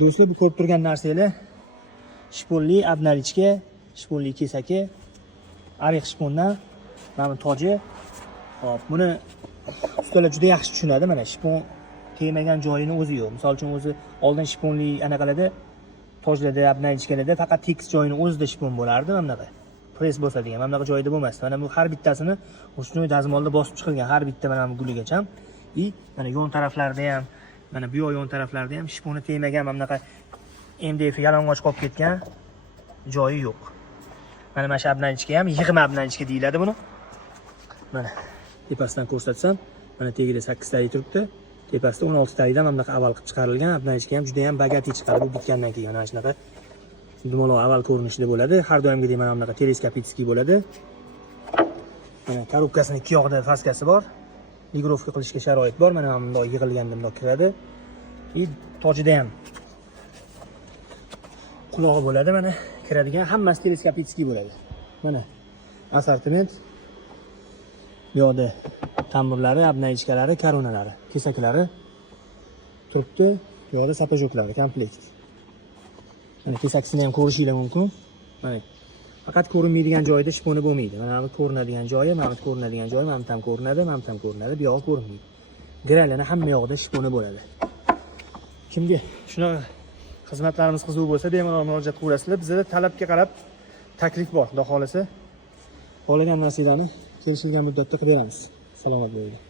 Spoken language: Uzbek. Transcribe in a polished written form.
Do'stlar, bu ko'rib turgan narsalar shponli obnalichka, shponli kesaki, ariq shpondan mana bu toji. Hop, buni ustalar juda yaxshi tushunadi. Mana shpon tegmagan joyini o'zi yo'q. Misol uchun o'zi oldin shponli anaqalarda tojlarda, obnalichkalarda faqat tekis joyini o'zida shpon bo'lardi, mana bunaqa. Press bosadigan, mana bunaqa joyida bo'lmasdi. Mana bu har bittasini o'sha dazmolda bosib chiqilgan, har bitta mana bu guligacha. Mana yon taraflarda ham, mana bu yon taraflarda ham shponi tegmagan, mana bunaqa MDF yalang'och qolib ketgan joyi yo'q. Mana mana shu obnalichka ham yig'ma obnalichka deyiladi buni. Mana tepasidan ko'rsatsam, mana tagida 8 talik turibdi. Tepasida 16 talikdan mana bunaqa avval qilib chiqarilgan obnalichka ham juda ham bagati chiqadi. Bu bitgandan keyin mana shunaqa dumaloq avval ko'rinishida bo'ladi. Har doimgidek mana bunaqa teleskopitskiy bo'ladi. Mana korobkasining ikki yoqida faskasi bor. Ligrovka qilishga sharoit bor. Mana bundoq yig'ilganda bundoq kiradi. Tojida ham qulog'i bo'ladi, mana kiradigan, hammasi teleskopitskiy bo'ladi. Mana assortiment. Bu yoqda tamburlari, obnalichkalari, koronalari, kesaklari turibdi. Bu yoqda sapajoklari komplekt. Mana kesakisini ham ko'rishinglar mumkin. Mana faqat ko'rinmaydigan joyida shponi bo'lmaydi. Mana bu ko'rinadigan joyi, mana bu ko'rinadigan joyi, mana bu ham ko'rinadi, mana bu ham ko'rinadi, bu yog'i ko'rinmaydi. Grallarni hamma yoqida shponi bo'ladi. Kimga shunaqa xizmatlarimiz qiziq bo'lsa, bemalol murojaat qilasizlar. Bizda talabga qarab taklif bor, xudo xolasa. Xohlagan narsalarni kelishilgan muddatda qilib beramiz. Salomat bo'ling.